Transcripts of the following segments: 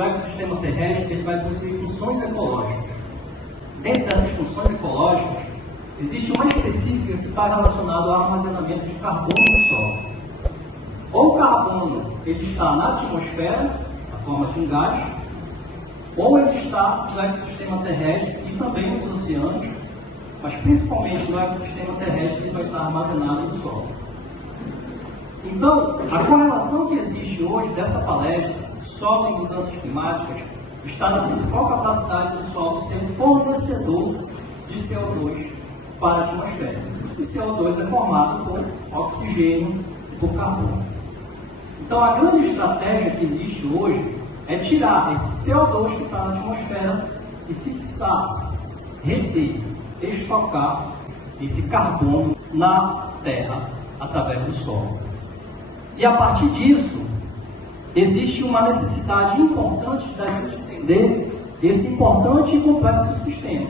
O ecossistema terrestre ele vai possuir funções ecológicas. Dentro dessas funções ecológicas, existe uma específica que está relacionada ao armazenamento de carbono no solo. Ou o carbono ele está na atmosfera, na forma de um gás, ou ele está no ecossistema terrestre e também nos oceanos, mas principalmente no ecossistema terrestre ele vai estar armazenado no solo. Então, a correlação que existe hoje dessa palestra, solo e mudanças climáticas, está na principal capacidade do solo ser um fornecedor de CO2 para a atmosfera. E CO2 é formado por oxigênio e por carbono. Então, a grande estratégia que existe hoje é tirar esse CO2 que está na atmosfera e fixar, reter, estocar esse carbono na Terra através do solo. E a partir disso, existe uma necessidade importante da gente entender esse importante e complexo sistema.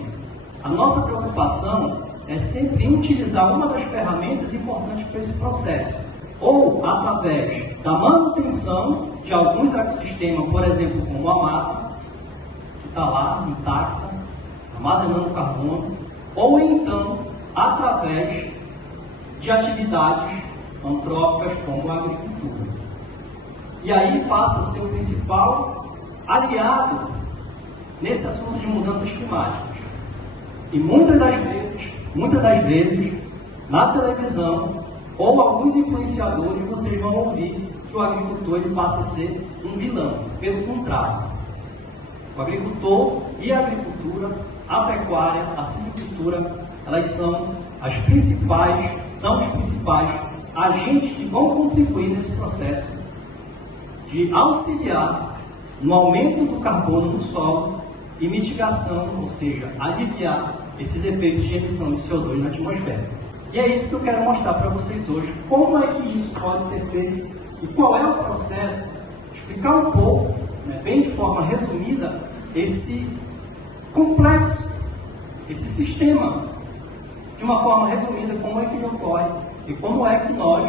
A nossa preocupação é sempre em utilizar uma das ferramentas importantes para esse processo, ou através da manutenção de alguns ecossistemas, por exemplo, como a mata, que está lá intacta, armazenando carbono, ou então através de atividades antrópicas como a agricultura. E aí passa a ser o principal aliado nesse assunto de mudanças climáticas. E muitas das vezes, na televisão ou alguns influenciadores, vocês vão ouvir que o agricultor ele passa a ser um vilão. Pelo contrário, o agricultor e a agricultura, a pecuária, a silvicultura, elas são os principais agentes que vão contribuir nesse processo de auxiliar no aumento do carbono no solo e mitigação, ou seja, aliviar esses efeitos de emissão de CO2 na atmosfera. E é isso que eu quero mostrar para vocês hoje, como é que isso pode ser feito e qual é o processo, explicar um pouco, bem de forma resumida, esse complexo, esse sistema, de uma forma resumida, como é que ele ocorre e como é que nós,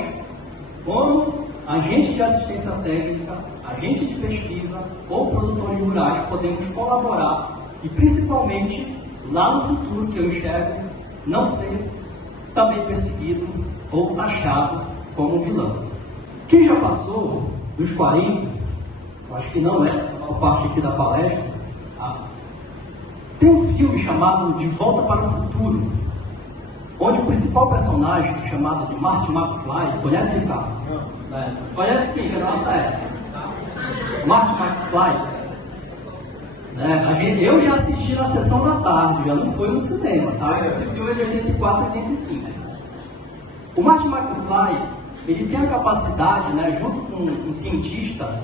como agente de assistência técnica, agente de pesquisa ou produtores rurais, podemos colaborar e principalmente lá no futuro, que eu enxergo, não ser também perseguido ou taxado como vilão. Quem já passou dos 40, eu acho que não é a parte aqui da palestra, tá? Tem um filme chamado De Volta para o Futuro, onde o principal personagem, chamado de Marty McFly, conhece esse carro? Conhece sim, que é da nossa época. Marty McFly. Eu já assisti na sessão da tarde, já não foi no cinema, tá? Esse filme é de 84 e 85. O Marty McFly, ele tem a capacidade, junto com um cientista,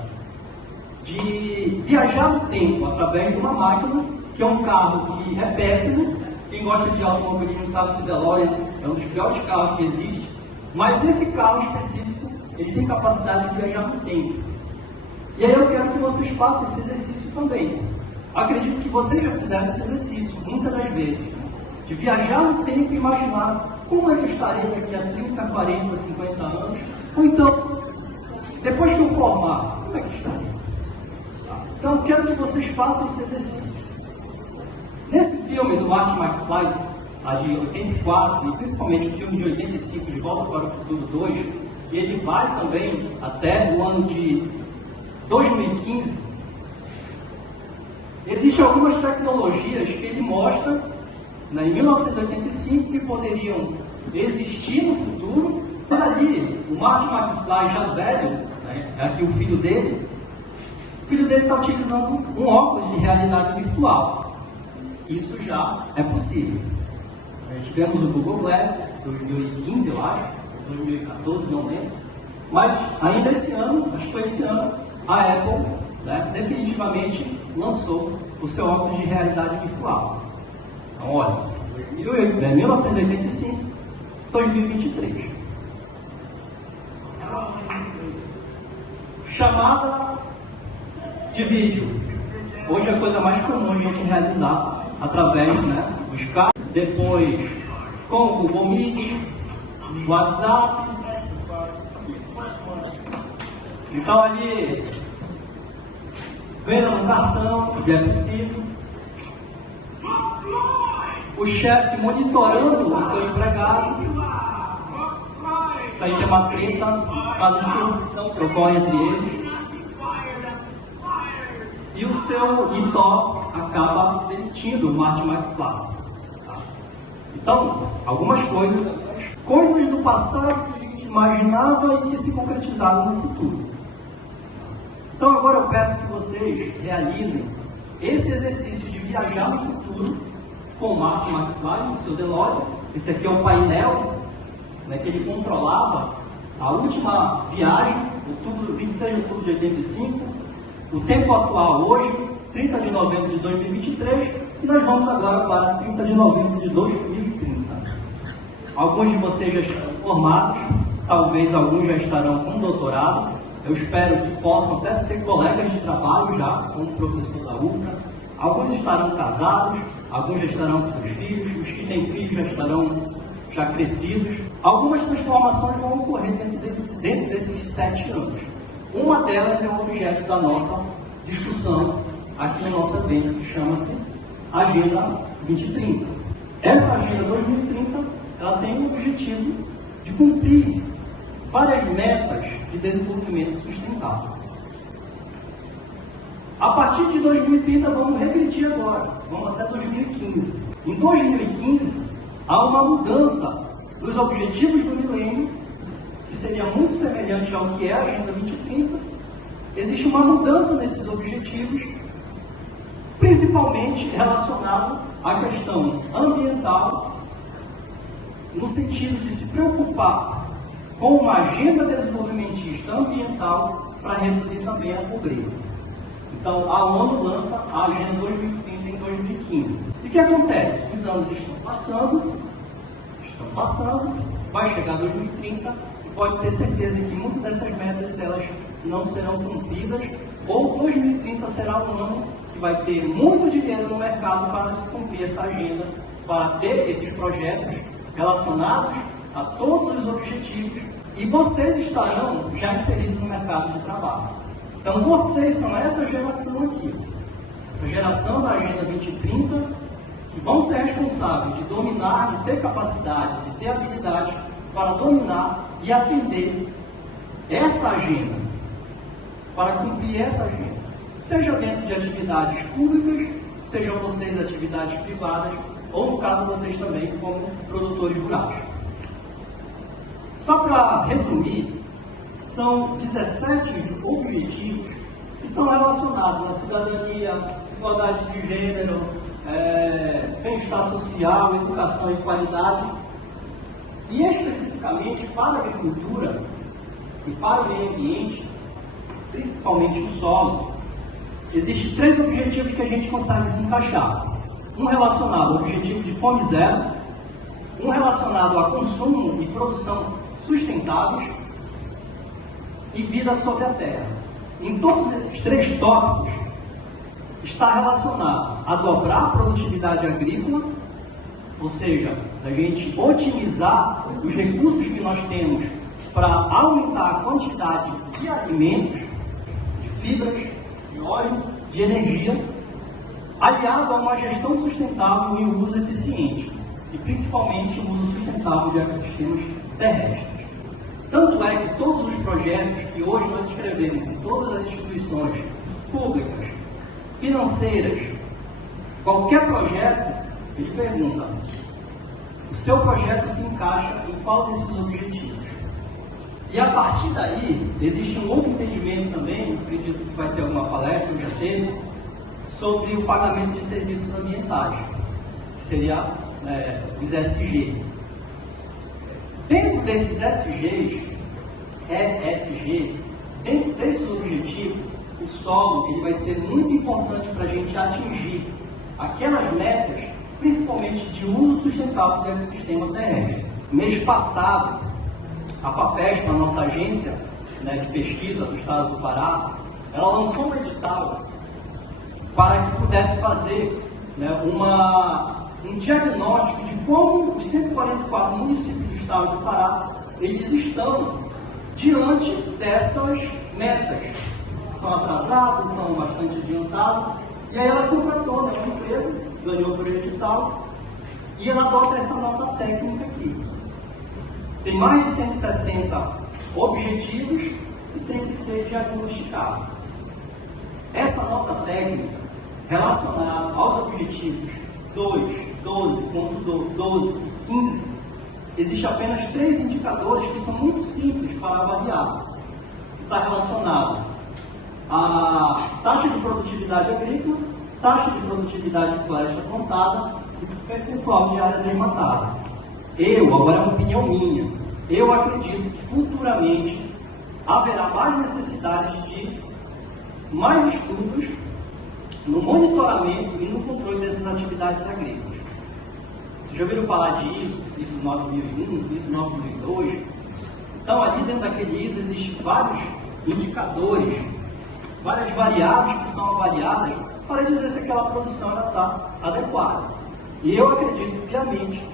de viajar no tempo através de uma máquina, que é um carro que é péssimo. Quem gosta de automobilismo sabe que o DeLorean é um dos piores carros que existe, mas esse carro específico, ele tem capacidade de viajar no tempo. E aí eu quero que vocês façam esse exercício também. Acredito que vocês já fizeram esse exercício muitas das vezes, de viajar no tempo e imaginar como é que eu estarei daqui a 30, 40, 50 anos, ou então, depois que eu formar, como é que eu estarei? Então eu quero que vocês façam esse exercício. Nesse filme do Marty McFly, a de 84, e principalmente o filme de 85, De Volta para o Futuro 2, que ele vai também até o ano de 2015, existem algumas tecnologias que ele mostra, em 1985, que poderiam existir no futuro, mas ali, o Marty McFly já velho, aqui o filho dele está utilizando um óculos de realidade virtual. Isso já é possível. Nós tivemos o Google Glass, 2015, eu acho, 2014, não lembro. Mas ainda esse ano, acho que foi esse ano, a Apple definitivamente lançou o seu óculos de realidade virtual. Então, olha, 1985, 2023. Chamada de vídeo. Hoje é a coisa mais comum a gente realizar através do Skype, depois com o Google Meet, WhatsApp. Então ali venda no cartão, que é possível. O chefe monitorando o seu empregado. Isso aí tem uma treta, caso de corrupção que ocorre entre eles. E o seu Itó acaba demitindo o Marty McFly. Então, algumas coisas do passado que a gente imaginava e que se concretizaram no futuro. Então agora eu peço que vocês realizem esse exercício de viajar no futuro com o Marty McFly, no seu DeLorean. Esse aqui é o painel, né, que ele controlava a última viagem, 26 de outubro de 85, o tempo atual hoje, 30 de novembro de 2023, e nós vamos agora para 30 de novembro de 2030. Alguns de vocês já estarão formados, talvez alguns já estarão com doutorado. Eu espero que possam até ser colegas de trabalho já, como professor da UFRA. Alguns estarão casados, alguns já estarão com seus filhos, os que têm filhos já estarão crescidos. Algumas transformações vão ocorrer dentro desses 7 anos. Uma delas é o objeto da nossa discussão aqui no nosso evento, que chama-se Agenda 2030. Essa Agenda 2030, ela tem o objetivo de cumprir várias metas de desenvolvimento sustentável. A partir de 2030, vamos regredir agora, vamos até 2015. Em 2015, há uma mudança dos objetivos do milênio, que seria muito semelhante ao que é a Agenda 2030. Existe uma mudança nesses objetivos, principalmente relacionado à questão ambiental, no sentido de se preocupar com uma agenda desenvolvimentista ambiental para reduzir também a pobreza. Então, a ONU lança a Agenda 2030 em 2015. E o que acontece? Os anos estão passando, vai chegar 2030 e pode ter certeza que muitas dessas metas elas não serão cumpridas, ou 2030 será um ano que vai ter muito dinheiro no mercado para se cumprir essa agenda, para ter esses projetos relacionados a todos os objetivos, e vocês estarão já inseridos no mercado de trabalho. Então vocês são essa geração aqui, essa geração da Agenda 2030, que vão ser responsáveis de dominar, de ter capacidade, de ter habilidade para dominar e atender essa agenda, para cumprir essa agenda, seja dentro de atividades públicas, sejam vocês atividades privadas, ou no caso vocês também como produtores rurais. Só para resumir, são 17 objetivos que estão relacionados à cidadania, igualdade de gênero, bem-estar social, educação e qualidade. E especificamente para a agricultura e para o meio ambiente, principalmente o solo, existem 3 objetivos que a gente consegue se encaixar. Um relacionado ao objetivo de fome zero, um relacionado a consumo e produção sustentáveis e vida sobre a terra. Em todos esses 3 tópicos está relacionado a dobrar a produtividade agrícola, ou seja, a gente otimizar os recursos que nós temos para aumentar a quantidade de alimentos, de fibras, de óleo, de energia, aliado a uma gestão sustentável e um uso eficiente, e principalmente o uso sustentável de ecossistemas terrestres. Tanto é que todos os projetos que hoje nós escrevemos em todas as instituições públicas, financeiras, qualquer projeto, ele pergunta: o seu projeto se encaixa em qual desses objetivos? E a partir daí, existe um outro entendimento também, eu acredito que vai ter alguma palestra, eu já teve, sobre o pagamento de serviços ambientais, que seria os SG. Dentro desses SGs, ESG, dentro desses objetivos, o solo ele vai ser muito importante para a gente atingir aquelas metas, principalmente de uso sustentável do ecossistema terrestre. Mês passado, a FAPESP, a nossa agência de pesquisa do estado do Pará, ela lançou um edital para que pudesse fazer um diagnóstico de como os 144 municípios do estado do Pará eles estão diante dessas metas tão atrasado, tão bastante adiantado. E aí ela contratou, né, uma empresa, ganhou por edital, e ela adota essa nota técnica aqui. Tem mais de 160 objetivos que tem que ser diagnosticado. Essa nota técnica, relacionada aos objetivos 2, 12.12 e 15, existem apenas 3 indicadores que são muito simples para avaliar. Que está relacionado à taxa de produtividade agrícola, taxa de produtividade de floresta plantada e percentual de área desmatada. Agora é uma opinião minha, eu acredito que futuramente haverá mais necessidade de mais estudos no monitoramento e no controle dessas atividades agrícolas. Vocês já ouviram falar de ISO 9001, ISO 9002? Então, ali dentro daquele ISO existem vários indicadores, várias variáveis que são avaliadas para dizer se aquela produção está adequada. E eu acredito piamente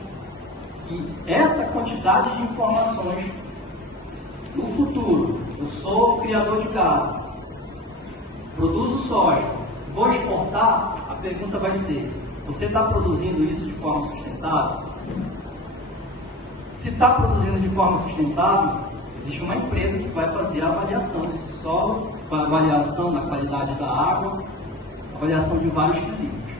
que essa quantidade de informações no futuro, eu sou criador de gado, produzo soja, vou exportar, a pergunta vai ser: você está produzindo isso de forma sustentável? Se está produzindo de forma sustentável, existe uma empresa que vai fazer a avaliação do solo, a avaliação da qualidade da água, a avaliação de vários quesitos.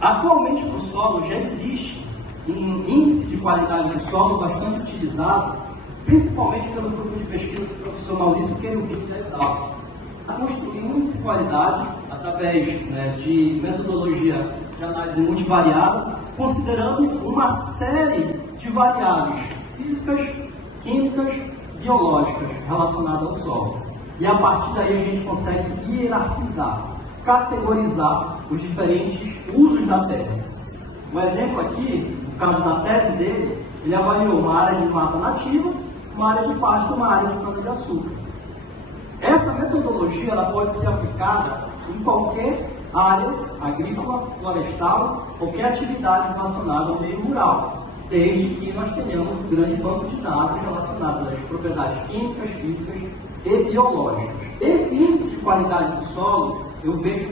Atualmente no solo já existe um índice de qualidade do solo bastante utilizado, principalmente pelo grupo de pesquisa do professor Maurício Querubim da Exalc. Construir um índice de qualidade através, de metodologia de análise multivariada, considerando uma série de variáveis físicas, químicas, biológicas relacionadas ao solo. E a partir daí a gente consegue hierarquizar, categorizar os diferentes usos da terra. Um exemplo aqui, no caso da tese dele, ele avaliou uma área de mata nativa, uma área de pasto e uma área de cana-de-açúcar. Essa metodologia ela pode ser aplicada em qualquer área agrícola, florestal, qualquer atividade relacionada ao meio rural, desde que nós tenhamos um grande banco de dados relacionados às propriedades químicas, físicas e biológicas. Esse índice de qualidade do solo, eu vejo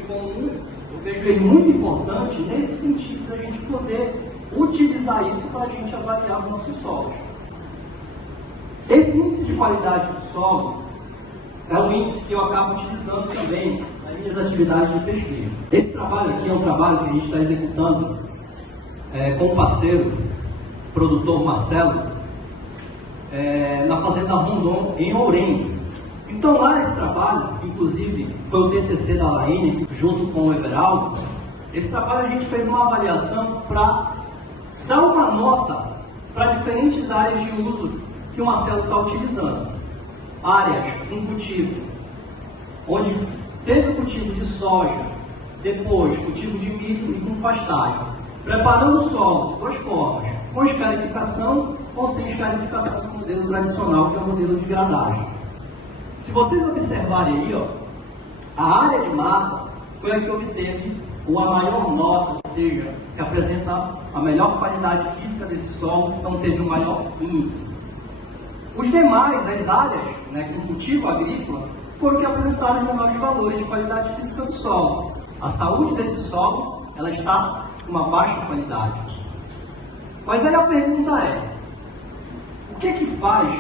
ele muito importante nesse sentido da gente poder utilizar isso para a gente avaliar os nossos solos. Esse índice de qualidade do solo é um índice que eu acabo utilizando também nas minhas atividades de pesquisa. Esse trabalho aqui é um trabalho que a gente está executando com o parceiro, produtor Marcelo, na fazenda Rondon, em Ourém. Então lá esse trabalho, que inclusive foi o TCC da Laine, junto com o Everaldo, esse trabalho a gente fez uma avaliação para dar uma nota para diferentes áreas de uso que o Marcelo está utilizando. Áreas com cultivo, onde teve o cultivo de soja, depois cultivo de milho e com pastagem, preparando o solo de duas formas, com escarificação ou sem escarificação, no modelo tradicional, que é o modelo de gradagem. Se vocês observarem aí, a área de mata foi a que obteve a maior nota, ou seja, que apresenta a melhor qualidade física desse solo, então teve o maior índice. Os demais, as áreas com cultivo agrícola, foram que apresentaram os menores valores de qualidade física do solo. A saúde desse solo, ela está com uma baixa qualidade. Mas aí a pergunta é: o que faz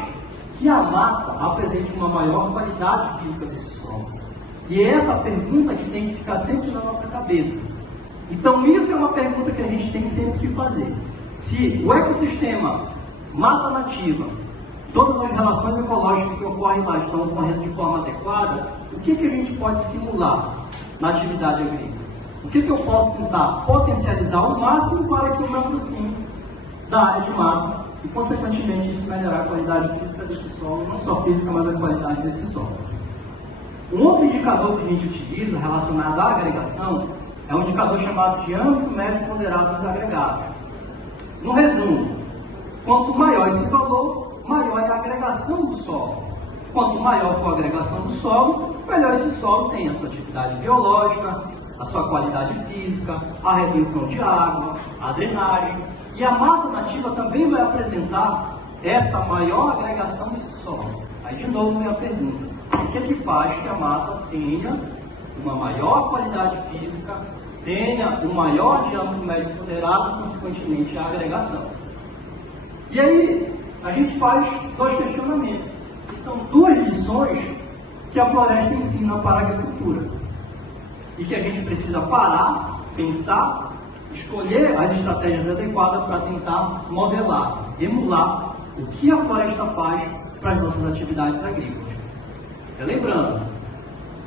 que a mata apresente uma maior qualidade física desse solo? E é essa pergunta que tem que ficar sempre na nossa cabeça. Então isso é uma pergunta que a gente tem sempre que fazer. Se o ecossistema mata nativa, todas as relações ecológicas que ocorrem lá estão ocorrendo de forma adequada, o que a gente pode simular na atividade agrícola? O que eu posso tentar potencializar ao máximo para que eu me aproxime da área de mata e, consequentemente, isso melhorar a qualidade física desse solo, não só física, mas a qualidade desse solo. Um outro indicador que a gente utiliza relacionado à agregação é um indicador chamado de âmbito médio ponderado dos agregados. No resumo, quanto maior esse valor, maior é a agregação do solo. Quanto maior for a agregação do solo, melhor esse solo tem a sua atividade biológica, a sua qualidade física, a retenção de água, a drenagem. E a mata nativa também vai apresentar essa maior agregação desse solo. Aí de novo vem a pergunta: o que faz que a mata tenha uma maior qualidade física, tenha um maior diâmetro médio ponderado e, consequentemente, a agregação. E aí, a gente faz dois questionamentos, que são duas lições que a floresta ensina para a agricultura. E que a gente precisa parar, pensar, escolher as estratégias adequadas para tentar modelar, emular o que a floresta faz para as nossas atividades agrícolas. Lembrando,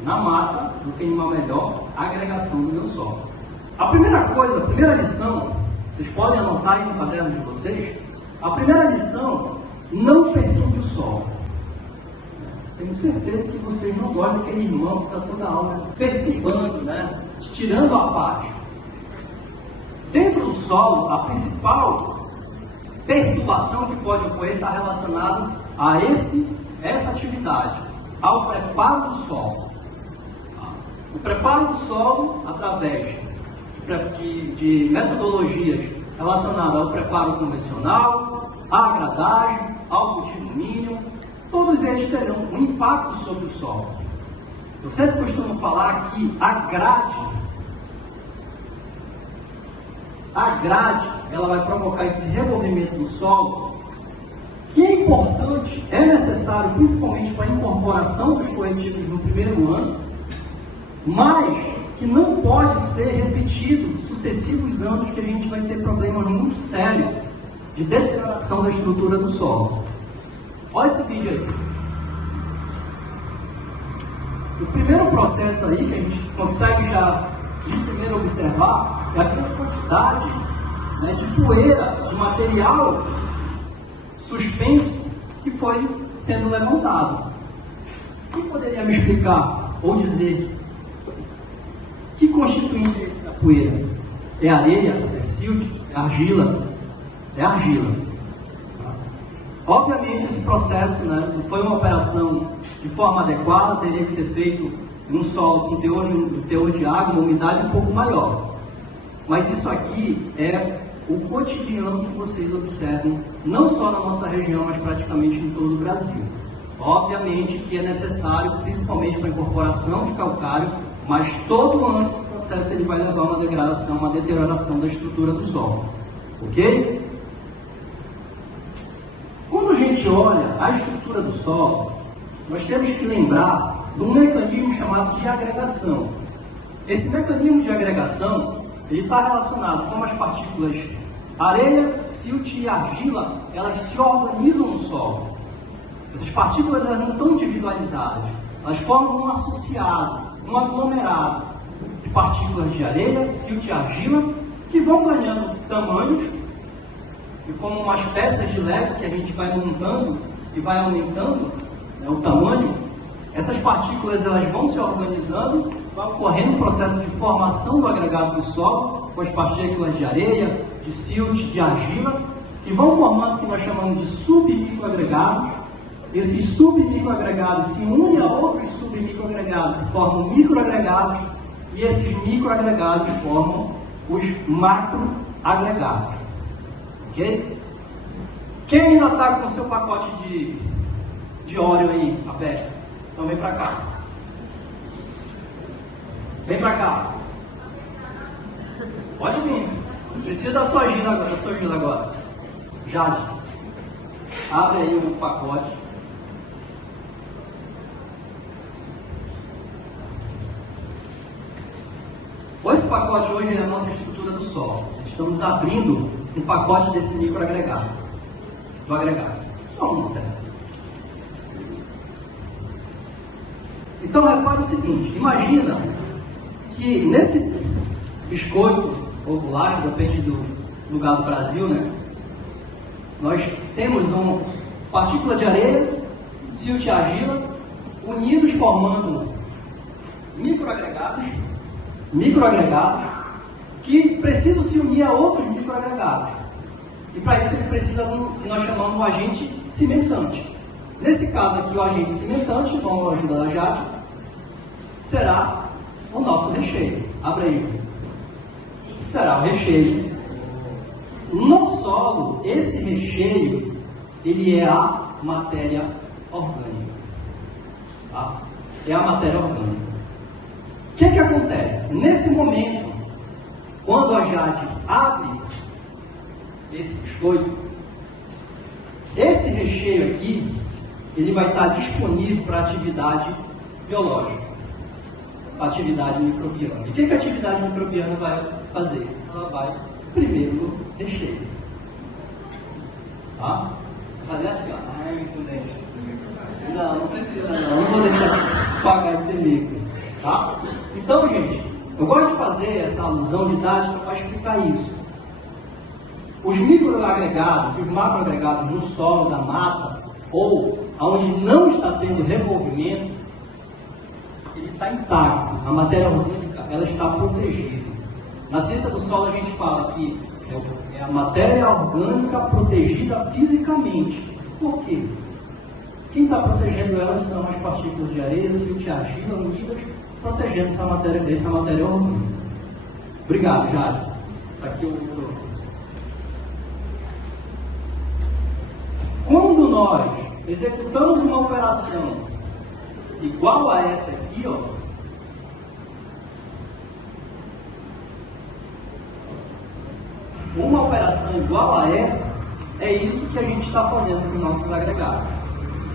na mata eu tenho uma melhor agregação do meu solo. A primeira coisa, a primeira lição, vocês podem anotar aí no caderno de vocês, a primeira lição, não perturbe o solo. Tenho certeza que vocês não gostam daquele irmão que está toda hora perturbando, né? Tirando a paz. Dentro do solo, a principal perturbação que pode ocorrer está relacionada a essa atividade, ao preparo do solo. O preparo do solo, através de metodologias relacionadas ao preparo convencional, à gradagem, ao cultivo mínimo, todos eles terão um impacto sobre o solo. Eu sempre costumo falar que a grade, ela vai provocar esse revolvimento do solo, que é importante, é necessário, principalmente para a incorporação dos corretivos no primeiro ano, mas que não pode ser repetido nos sucessivos anos, que a gente vai ter problemas muito sérios de deterioração da estrutura do solo. Olha esse vídeo aí. O primeiro processo aí que a gente consegue já de primeiro observar é a grande quantidade, né, de poeira, de material suspenso que foi sendo levantado. Quem poderia me explicar ou dizer que constituinte é esse da poeira? É areia? É silt? É argila? É argila. Obviamente esse processo, né, não foi uma operação de forma adequada, teria que ser feito em um solo com teor de água, uma umidade um pouco maior. Mas isso aqui é o cotidiano que vocês observam, não só na nossa região, mas praticamente em todo o Brasil. Obviamente que é necessário, principalmente para a incorporação de calcário, mas todo ano esse processo ele vai levar a uma degradação, uma deterioração da estrutura do solo. Ok? Quando a gente olha a estrutura do solo, nós temos que lembrar de um mecanismo chamado de agregação. Esse mecanismo de agregação ele está relacionado com as partículas areia, silt e argila, elas se organizam no solo. Essas partículas elas não estão individualizadas, elas formam um associado, um aglomerado de partículas de areia, silt e argila, que vão ganhando tamanhos, e como umas peças de Lego que a gente vai montando e vai aumentando, né, o tamanho, essas partículas elas vão se organizando, vai ocorrendo um processo de formação do agregado do solo, com as partículas de areia, de silt, de argila, que vão formando o que nós chamamos de submicroagregados. Esses submicroagregados se unem a outros submicroagregados e formam microagregados, e esses microagregados formam os macroagregados. Ok? Quem ainda está com o seu pacote de óleo aí aberto? Então vem para cá. Vem para cá. Pode vir. Precisa da sua ajuda agora. Jade, abre aí o pacote. Esse pacote hoje é a nossa estrutura do solo. Estamos abrindo um pacote desse microagregado. Do agregado. Só um, certo? Então repare o seguinte, imagina que nesse biscoito ou bolacha, depende do lugar do Brasil, né? Nós temos uma partícula de areia, silt e argila, unidos formando microagregados que precisam se unir a outros microagregados. E para isso ele precisa do que nós chamamos de um agente cimentante. Nesse caso aqui, o agente cimentante, com a ajuda da Jade, será o nosso recheio. Abre aí. Será o recheio. No solo, esse recheio, ele é a matéria orgânica. Tá? É a matéria orgânica. O que acontece? Nesse momento, quando a Jade abre esse biscoito, esse recheio aqui, ele vai estar disponível para atividade biológica, para atividade microbiana. E o que a atividade microbiana vai fazer? Ela vai primeiro no recheio. Tá? Fazer assim, ó. Ai, muito dente. Não precisa não. Não vou deixar pagar esse micro. Tá? Então, gente, eu gosto de fazer essa alusão didática para explicar isso. Os microagregados e os macroagregados no solo da mata, ou onde não está tendo revolvimento, ele está intacto. A matéria orgânica, ela está protegida. Na ciência do solo a gente fala que é a matéria orgânica protegida fisicamente. Por quê? Quem está protegendo ela são as partículas de areia, silt e argila unidas, protegendo essa matéria orgânica. Obrigado, Jade. Está aqui o micro. Quando nós executamos uma operação igual a essa aqui, ó, uma operação igual a essa, é isso que a gente está fazendo com os nossos agregados.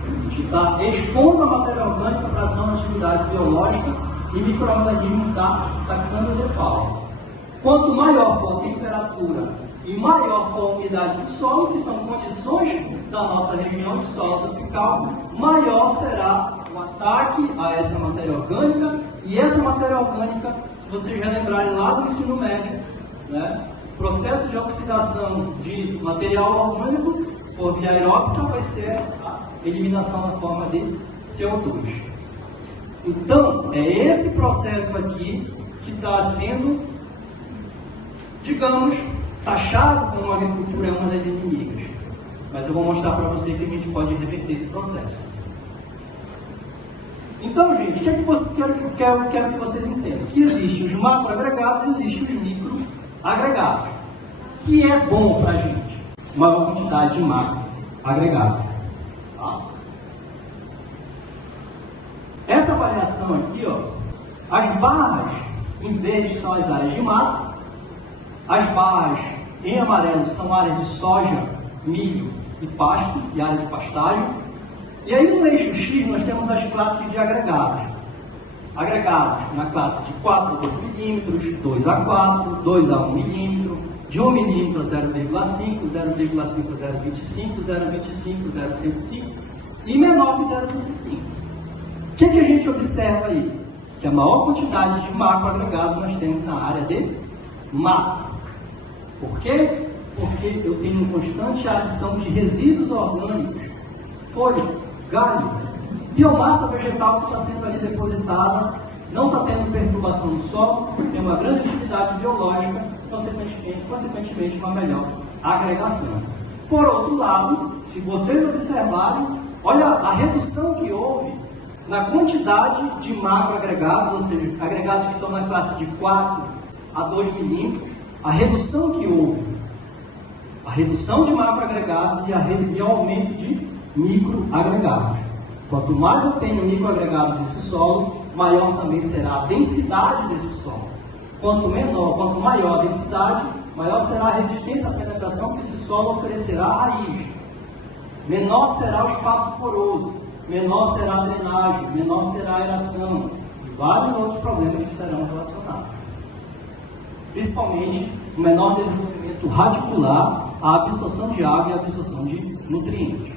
A gente está expondo a matéria orgânica para ação na atividade biológica e o micro-organismo está atacando de pau. Quanto maior for a temperatura e maior for a umidade do solo, que são condições da nossa região de solo tropical, maior será o ataque a essa matéria orgânica. E essa matéria orgânica, se vocês já lembrarem lá do ensino médio, né, processo de oxidação de material orgânico por via aeróbica vai ser a eliminação na forma de CO2. Então, é esse processo aqui que está sendo, digamos, taxado como a agricultura é uma das inimigas. Mas eu vou mostrar para você que a gente pode reverter esse processo. Então, gente, o que é que eu quero que vocês entendam? Que existem os macroagregados e existem os microagregados. Que é bom para a gente uma boa quantidade de macroagregados. Tá? Essa variação aqui, ó, as barras em verde são as áreas de mato, as barras em amarelo são áreas de soja, milho e pasto, e área de pastagem. E aí no eixo X nós temos as classes de agregados. Agregados na classe de 4 a 2 milímetros, 2 a 4, 2 a 1 milímetro, de 1 milímetro a 0,5, 0,5 a 0,25, 0,25 a 0,105 e menor que 0,105. O que a gente observa aí? Que a maior quantidade de macroagregado nós temos na área de mato. Por quê? Porque eu tenho constante adição de resíduos orgânicos, folha, galho, biomassa vegetal que está sendo ali depositada, não está tendo perturbação do solo, tem uma grande atividade biológica, consequentemente uma melhor agregação. Por outro lado, se vocês observarem, olha a redução que houve na quantidade de macroagregados, ou seja, agregados que estão na classe de 4 a 2 milímetros, a redução que houve, a redução de macroagregados e o aumento de microagregados. Quanto mais eu tenho microagregados nesse solo, maior também será a densidade desse solo. Quanto maior a densidade, maior será a resistência à penetração que esse solo oferecerá à raiz. Menor será o espaço poroso, menor será a drenagem, menor será a aeração e vários outros problemas que serão relacionados. Principalmente o menor desenvolvimento radicular, a absorção de água e a absorção de nutrientes.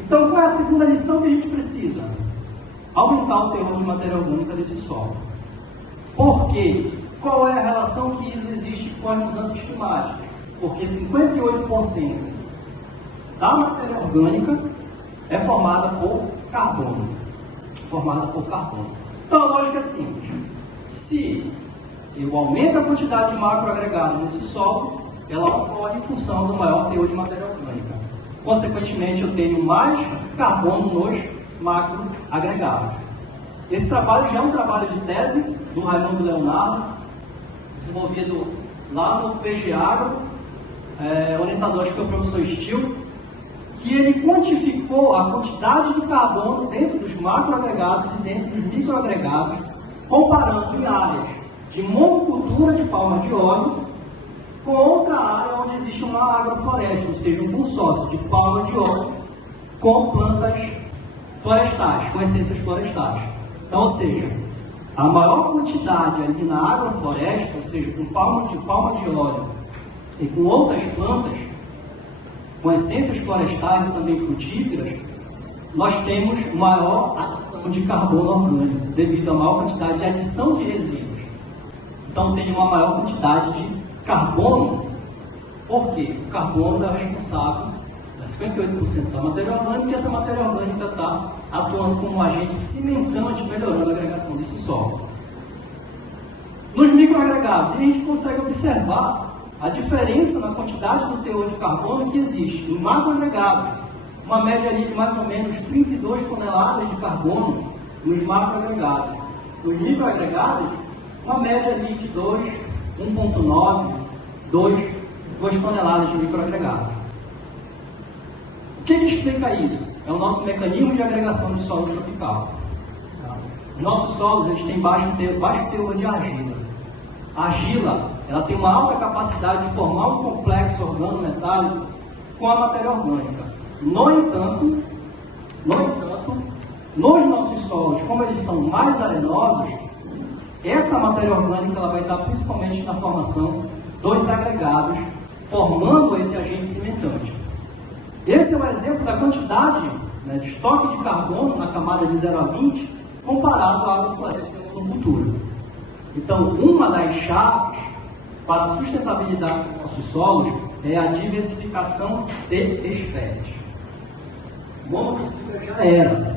Então, qual é a segunda lição que a gente precisa? Aumentar o teor de matéria orgânica desse solo. Por quê? Qual é a relação que isso existe com as mudanças climáticas? Porque 58% da matéria orgânica é formada por carbono. Então, a lógica é simples. Se eu aumento a quantidade de macroagregado nesse solo, ela ocorre em função do maior teor de matéria orgânica. Consequentemente, eu tenho mais carbono nos macroagregados. Esse trabalho já é um trabalho de tese do Raimundo Leonardo, desenvolvido lá no PG Agro, orientador acho que foi o professor Stil, que ele quantificou a quantidade de carbono dentro dos macroagregados e dentro dos microagregados, comparando em áreas de monocultura de palma de óleo com outra área onde existe uma agrofloresta, ou seja, um consórcio de palma de óleo com plantas florestais, com essências florestais. Então, ou seja, a maior quantidade ali na agrofloresta, ou seja, com palma de óleo e com outras plantas, com essências florestais e também frutíferas, nós temos maior adição de carbono orgânico, devido à maior quantidade de adição de resíduos. Então tem uma maior quantidade de carbono. Por quê? O carbono é responsável por 58% da matéria orgânica, e essa matéria orgânica está atuando como um agente cimentante, melhorando a agregação desse solo. Nos microagregados, a gente consegue observar a diferença na quantidade do teor de carbono que existe. Em macroagregados, uma média ali de mais ou menos 32 toneladas de carbono nos macroagregados. Nos microagregados, uma média ali de 1,9, 2 toneladas de microagregados. O que explica isso? É o nosso mecanismo de agregação de solo tropical. Os nossos solos eles têm baixo teor de argila. A argila ela tem uma alta capacidade de formar um complexo organometálico com a matéria orgânica. No entanto, nos nossos solos, como eles são mais arenosos, essa matéria orgânica ela vai estar principalmente na formação dos agregados, formando esse agente cimentante. Esse é o exemplo da quantidade de estoque de carbono na camada de 0 a 20, comparado à agrofloresta e à monocultura. Então, uma das chaves para a sustentabilidade dos nossos solos é a diversificação de espécies. Monocultura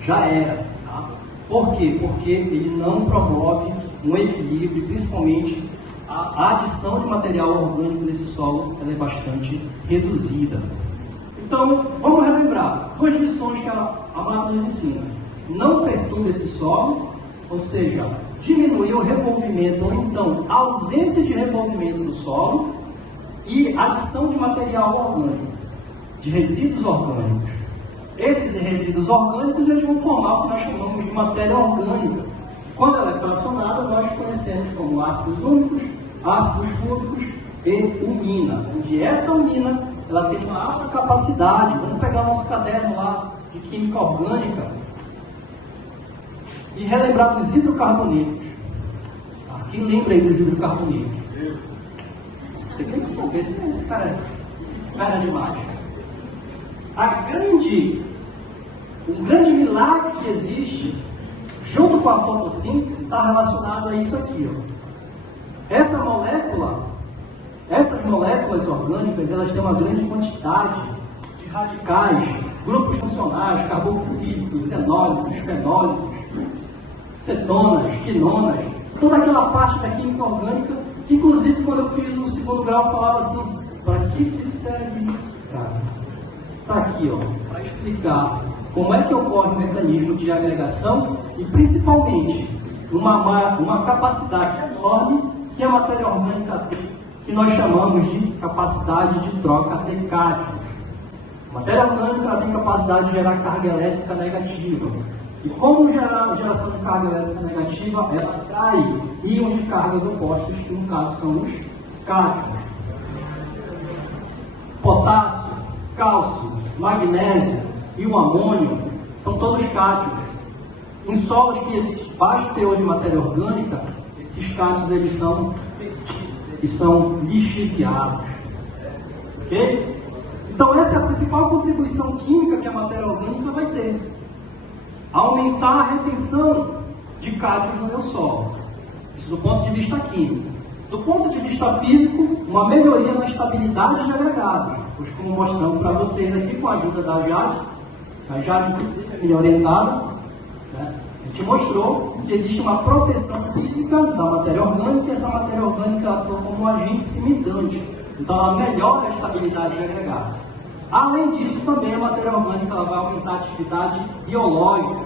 já era. Tá? Por quê? Porque ele não promove um equilíbrio, principalmente a adição de material orgânico nesse solo ela é bastante reduzida. Então, vamos relembrar duas lições que a Mata nos ensina. Não perturbe esse solo, ou seja, diminuir o revolvimento ou então a ausência de revolvimento do solo e adição de material orgânico, de resíduos orgânicos. Esses resíduos orgânicos eles vão formar o que nós chamamos de matéria orgânica. Quando ela é fracionada, nós conhecemos como ácidos úmicos, ácidos fúvicos e umina, onde essa umina ela tem uma alta capacidade. Vamos pegar nosso caderno lá de química orgânica e relembrar dos hidrocarbonetos. Quem lembra aí dos hidrocarbonetos? Eu tenho que saber se esse cara é demais. O grande milagre que existe, junto com a fotossíntese, está relacionado a isso aqui. Essas moléculas orgânicas, elas têm uma grande quantidade de radicais, grupos funcionais, carboxílicos, enólicos, fenólicos, cetonas, quinonas, toda aquela parte da química orgânica, que inclusive quando eu fiz no segundo grau eu falava assim, para que serve isso, cara? Está aqui, para explicar como é que ocorre o mecanismo de agregação e principalmente uma capacidade enorme que a matéria orgânica tem, que nós chamamos de capacidade de troca de cátions. A matéria orgânica tem capacidade de gerar carga elétrica negativa. E como geração de carga elétrica negativa, ela atrai íons de cargas opostas, que no caso são os cátions. Potássio, cálcio, magnésio e o amônio são todos cátions. Em solos que existe baixo teor de matéria orgânica, esses cátions eles são lixiviados. Ok? Então essa é a principal contribuição química que a matéria orgânica vai ter. Aumentar a retenção de cátions no meu solo. Isso do ponto de vista químico. Do ponto de vista físico, uma melhoria na estabilidade de agregados. Pois como mostramos para vocês aqui com a ajuda da Jade, a Jade me orientada, a gente mostrou que existe uma proteção física da matéria orgânica e essa matéria orgânica atua como um agente cimentante. Então ela melhora a estabilidade de agregados. Além disso, também a matéria orgânica ela vai aumentar a atividade biológica,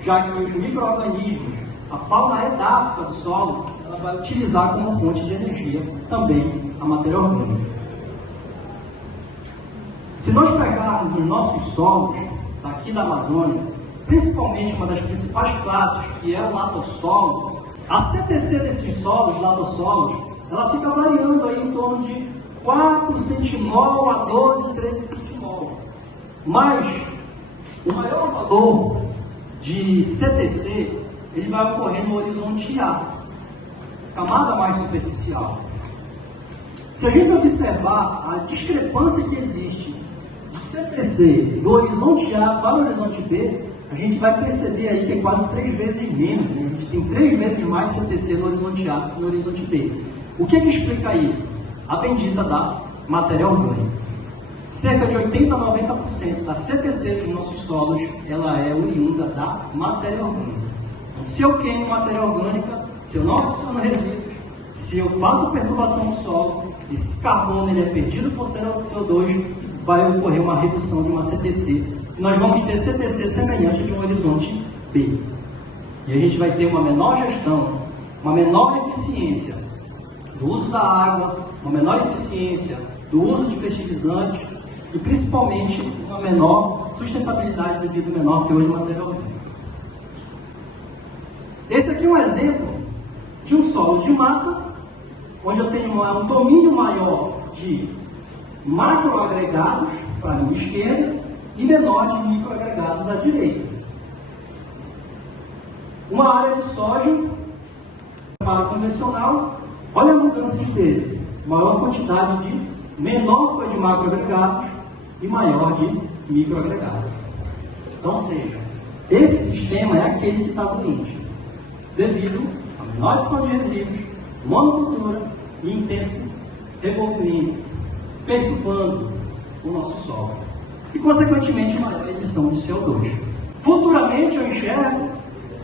já que os micro-organismos, a fauna edáfica do solo, ela vai utilizar como fonte de energia também a matéria orgânica. Se nós pegarmos os nossos solos daqui da Amazônia, principalmente uma das principais classes, que é o latossolo, a CTC desses solos, latossolos, ela fica variando aí em torno de 4 centimol a 12, 13 centimol. Mas o maior valor de CTC, ele vai ocorrer no horizonte A, camada mais superficial. Se a gente observar a discrepância que existe de CTC do horizonte A para o horizonte B, a gente vai perceber aí que é quase 3 vezes menos, né? A gente tem 3 vezes mais CTC no horizonte A que no horizonte B. O que explica isso? A bendita da matéria orgânica. Cerca de 80 a 90% da CTC dos nossos solos, ela é oriunda da matéria orgânica. Então, se eu queimo matéria orgânica, se eu não adiciono resíduos, se eu faço perturbação no solo, esse carbono ele é perdido por CO2, vai ocorrer uma redução de uma CTC. E nós vamos ter CTC semelhante de um horizonte B. E a gente vai ter uma menor gestão, uma menor eficiência do uso da água, uma menor eficiência do uso de fertilizantes e principalmente uma menor sustentabilidade do vidro menor que hoje é matéria orgânica. Esse aqui é um exemplo de um solo de mata, onde eu tenho um domínio maior de macroagregados para a minha esquerda e menor de microagregados à direita. Uma área de soja para convencional, olha a mudança de peso. Maior quantidade de, menor foi de macroagregados e maior de microagregados. Então, ou seja, esse sistema é aquele que está doente, devido a menor adição de resíduos, monocultura e intenso revolvimento, perturbando o nosso solo. E, consequentemente, maior emissão de CO2. Futuramente, eu enxergo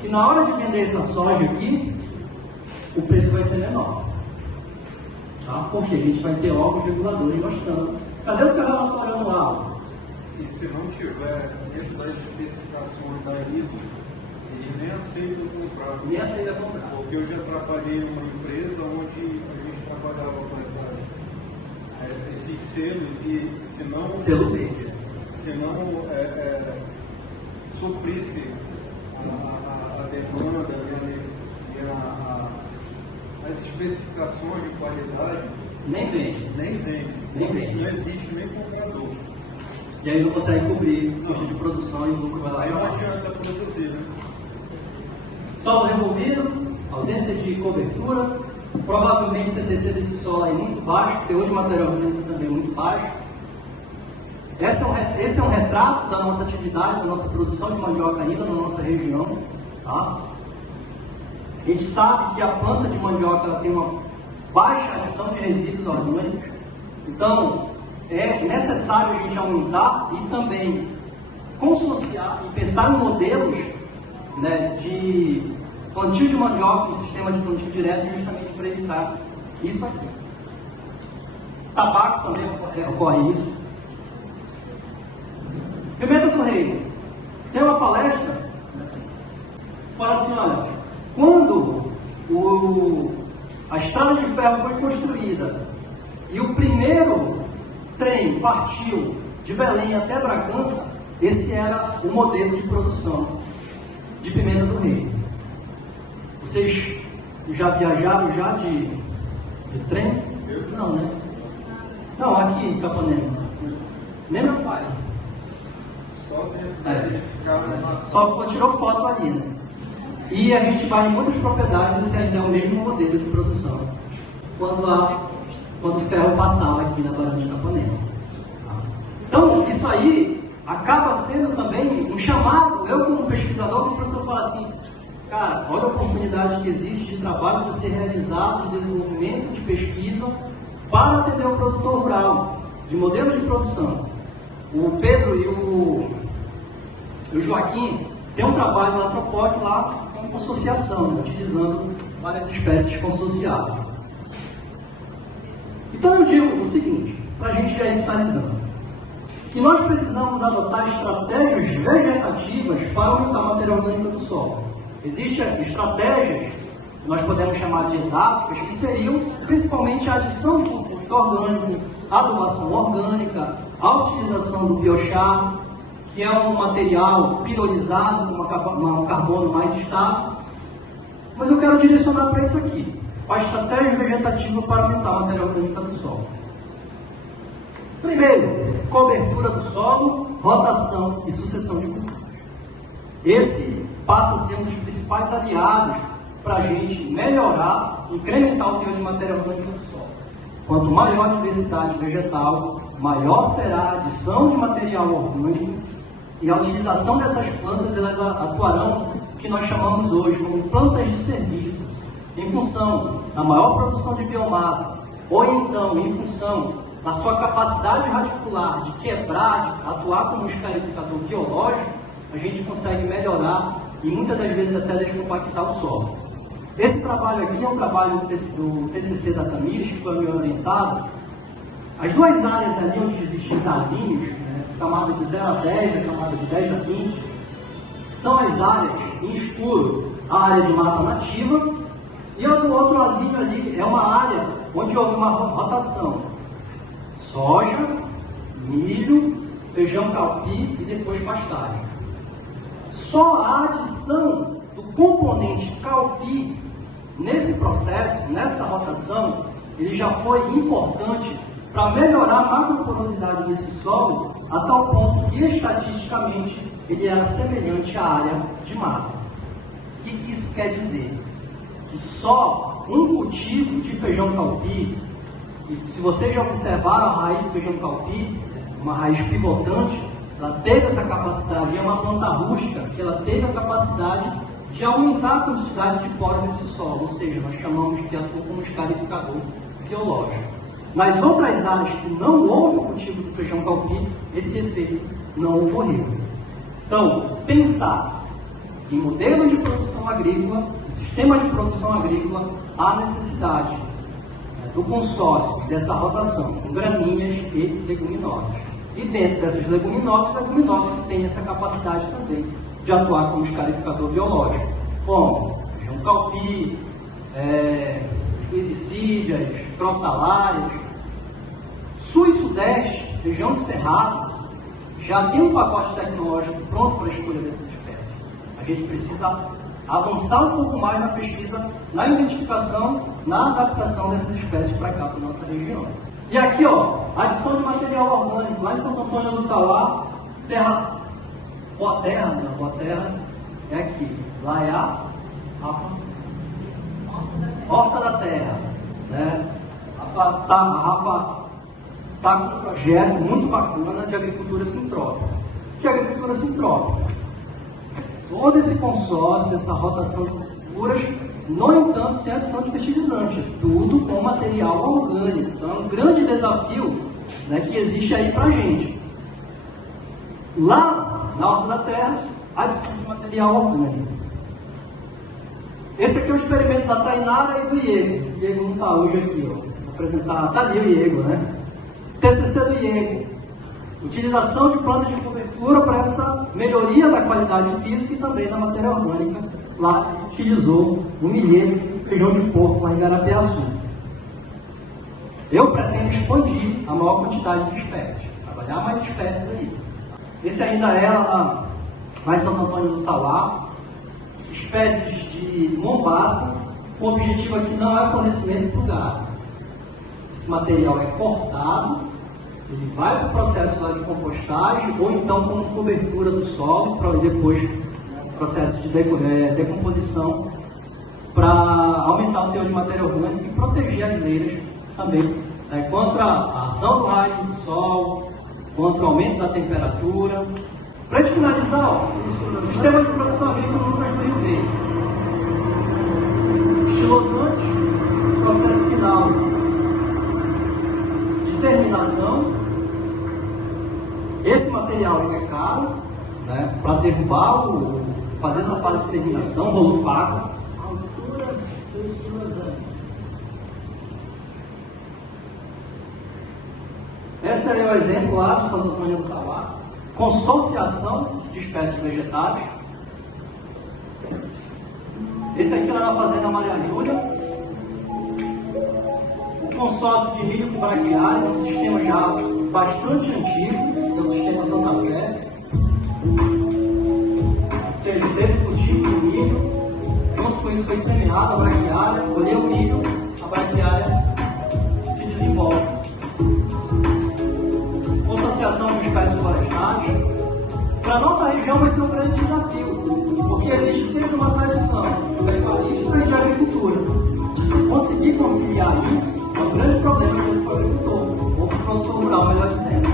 que na hora de vender essa soja aqui, o preço vai ser menor. Tá? Porque a gente vai ter órgãos reguladores mostrando. Cadê o seu relatório anual? E se não tiver dentro das especificações da ISO, ele nem aceita comprar. Nem aceita comprar. Porque eu já trabalhei numa empresa onde a gente trabalhava com esses selos e se não... Selo verde. Se não suprisse a demanda e as especificações de qualidade, Nem vende. nem vende. Não existe nem comprador. E aí não consegue cobrir o custo de produção e o lucro vai lá Aí para não baixo. adianta produzir, né? Solo revolvido, ausência de cobertura, provavelmente o CTC desse solo é muito baixo, porque hoje o material orgânico também é muito baixo. Esse é um retrato da nossa atividade, da nossa produção de mandioca ainda na nossa região. Tá? A gente sabe que a planta de mandioca tem uma baixa adição de resíduos orgânicos, então é necessário a gente aumentar e também consociar e pensar em modelos, né, de plantio de mandioca em sistema de plantio direto, justamente para evitar isso aqui. Tabaco também ocorre isso. Pimenta do Reino. Tem uma palestra, fala assim, olha, quando a estrada de ferro foi construída e o primeiro trem partiu de Belém até Bragança, esse era o modelo de produção de pimenta do reino. Vocês já viajaram de trem? Não, né? Não, aqui em Capanema. Nem meu pai. Só tirou foto ali, né? E a gente vai em muitas propriedades, esse ainda é o mesmo modelo de produção. Quando o ferro passava aqui na Barão de Capanema. Então, isso aí acaba sendo também um chamado, eu como pesquisador, como professor, falo assim, cara, olha a oportunidade que existe de trabalhos a ser realizado, de desenvolvimento, de pesquisa, para atender o produtor rural, de modelo de produção. O Pedro e o Joaquim tem um trabalho na Tropod lá com consociação, utilizando várias espécies consociadas. Então eu digo o seguinte, para a gente já ir finalizando, que nós precisamos adotar estratégias vegetativas para aumentar a matéria orgânica do solo. Existem estratégias que nós podemos chamar de edáficas, que seriam principalmente a adição de composto orgânico, adubação orgânica, a utilização do biochar, que é um material pirolizado com um carbono mais estável. Mas eu quero direcionar para isso aqui, a estratégia vegetativa para aumentar a matéria orgânica do solo. Primeiro, cobertura do solo, rotação e sucessão de culturas. Esse passa a ser um dos principais aliados para a gente melhorar, incrementar o teor de matéria orgânica do solo. Quanto maior a diversidade vegetal, maior será a adição de material orgânico e a utilização dessas plantas, elas atuarão o que nós chamamos hoje como plantas de serviço, em função da maior produção de biomassa, ou então em função da sua capacidade radicular de quebrar, de atuar como um escarificador biológico, a gente consegue melhorar e muitas das vezes até descompactar o solo. Esse trabalho aqui é um trabalho do TCC da Tamires, que foi me orientado. As duas áreas ali onde existem os azinhos, camada de 0 a 10, a camada de 10 a 20, são as áreas em escuro, a área de mata nativa, e o outro azinho ali é uma área onde houve uma rotação. Soja, milho, feijão calpi e depois pastagem. Só a adição do componente calpi nesse processo, nessa rotação, ele já foi importante para melhorar a macroporosidade desse solo, a tal ponto que estatisticamente ele era semelhante à área de mata. O que isso quer dizer? Que só um cultivo de feijão calpi, e se vocês já observaram a raiz do feijão calpi, uma raiz pivotante, ela teve essa capacidade, é uma planta rústica, que ela teve a capacidade de aumentar a quantidade de poros nesse solo, ou seja, nós chamamos que atua como escarificador biológico. Nas outras áreas que não houve o cultivo do feijão calpi, esse efeito não ocorreu. Então, pensar em modelo de produção agrícola, em sistema de produção agrícola, há necessidade do consórcio dessa rotação com gramíneas e leguminosas. E dentro dessas leguminosas que têm essa capacidade também de atuar como escarificador biológico, como feijão calpi, herbicídias, crotalárias. Sul e Sudeste, região de Cerrado, já tem um pacote tecnológico pronto para a escolha dessas espécies. A gente precisa avançar um pouco mais na pesquisa, na identificação, na adaptação dessas espécies para cá, para a nossa região. E aqui, ó, adição de material orgânico, lá em Santo Antônio do Tauá, Boa Terra é aqui, lá é a Horta da Terra, né? A Rafa está com um projeto muito bacana de agricultura sintrópica. Que é a agricultura sintrópica? Todo esse consórcio, essa rotação de culturas, no entanto, sem adição de fertilizante, tudo com material orgânico. Então, é um grande desafio, né, que existe aí para a gente. Lá na Horta da Terra, adição de material orgânico. Esse aqui é o experimento da Tainara e do Iego. O Iego não está hoje aqui, ó. Vou apresentar, está ali o Iego, né? TCC do Iego. Utilização de plantas de cobertura para essa melhoria da qualidade física e também da matéria orgânica. Lá utilizou um milheiro de feijão de porco lá em Garapiaçu. Eu pretendo expandir a maior quantidade de espécies, trabalhar mais espécies aí. Esse ainda é lá em Santo Antônio do Tauá, espécies de mombaça, o objetivo aqui não é fornecimento para o gado. Esse material é cortado, ele vai para o processo lá de compostagem, ou então como cobertura do solo, para depois processo de decomposição, para aumentar o teor de matéria orgânica e proteger as leiras também, contra a ação do raio do sol, contra o aumento da temperatura. Para gente finalizar, ó, sistema de produção agrícola Lucas do Rio Verde. Estilosante, processo final de terminação. Esse material é caro, né, para derrubar, fazer essa fase de terminação, rolo faca. Altura do estilosante. Esse é o exemplo lá do Santo Antônio do Tauá. Consociação de espécies vegetais. Esse aqui lá na Fazenda Maria Júlia. O consórcio de milho com braquiária, um sistema já bastante antigo, que é o sistema Santa Fé. Ou seja, teve cultivo do milho, junto com isso foi semeada a braquiária, colheu o milho, a braquiária se desenvolve. Associação de espécies florestais, para a nossa região vai ser um grande desafio, porque existe sempre uma tradição pecuarista e de agricultura. Conseguir conciliar isso é um grande problema para o agricultor, ou para o produtor rural, melhor dizendo.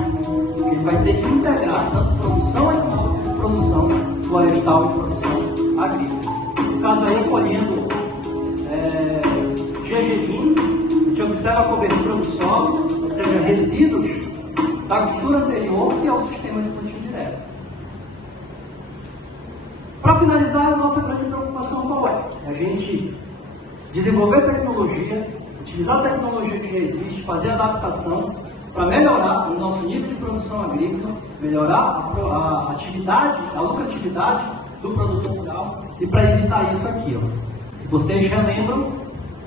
Porque ele vai ter que integrar tanto produção econômica, produção florestal e produção agrícola. No caso aí, colhendo gergelim, a gente observa a cobertura do solo, ou seja, resíduos da cultura anterior, que é o sistema de cultivo direto. Para finalizar, a nossa grande preocupação qual é? A gente desenvolver tecnologia, utilizar a tecnologia que já existe, fazer adaptação para melhorar o nosso nível de produção agrícola, melhorar a atividade, a lucratividade do produtor rural e para evitar isso aqui. Ó. Se vocês relembram,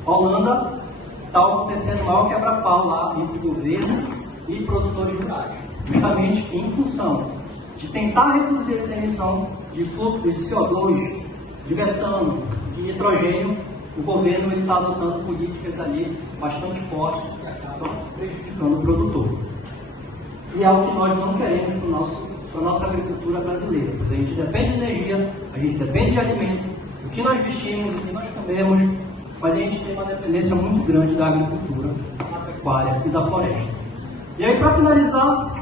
Holanda está acontecendo o maior quebra-pau lá entre governo e produtores rurais, justamente em função de tentar reduzir essa emissão de fluxos de CO2, de metano, de nitrogênio. O governo está adotando políticas ali bastante fortes que acabam prejudicando o produtor. E é o que nós não queremos para a nossa agricultura brasileira, pois a gente depende de energia, a gente depende de alimento, o que nós vestimos, o que nós comemos, mas a gente tem uma dependência muito grande da agricultura, da pecuária e da floresta. E aí, para finalizar,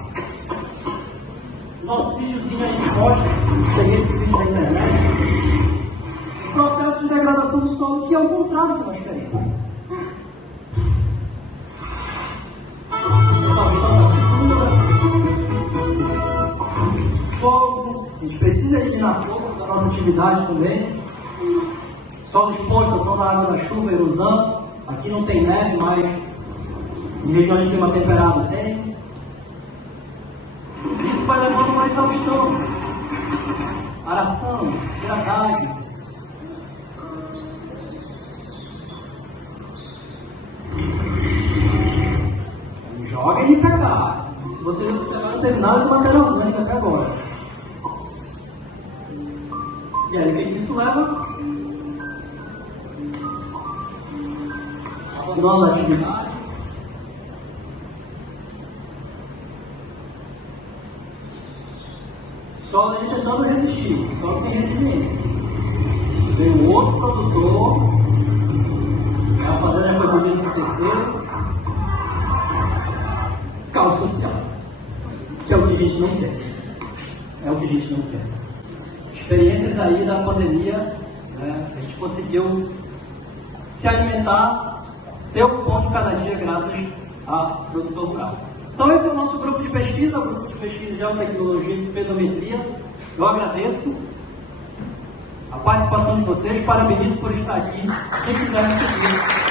nosso videozinho aí mostra, peguei esse vídeo da internet, o processo de degradação do solo, que é o contrário do que nós queremos. Exaustão da cultura, fogo, a gente precisa eliminar fogo da nossa atividade também, solo exposto, ação da água da chuva, erosão, aqui não tem neve, mas em regiões de clima temperado tem. Isso vai levando uma exaustão, aração, drenagem. Joga em pegar. Se vocês observarem, terminar essa matéria orgânica até agora. E aí, o que isso leva? Abandono da atividade. Só a gente tentando resistir, só que tem resiliência. Tem um outro produtor, a fazenda já foi vendida para o terceiro. Caos social, que é o que a gente não quer. É o que a gente não quer. Experiências aí da pandemia, né, a gente conseguiu se alimentar, ter o pão de cada dia graças a produtor rural. Então esse é o nosso grupo de pesquisa, o grupo de pesquisa de geotecnologia e pedometria. Eu agradeço a participação de vocês, parabenizo por estar aqui. Quem quiser me seguir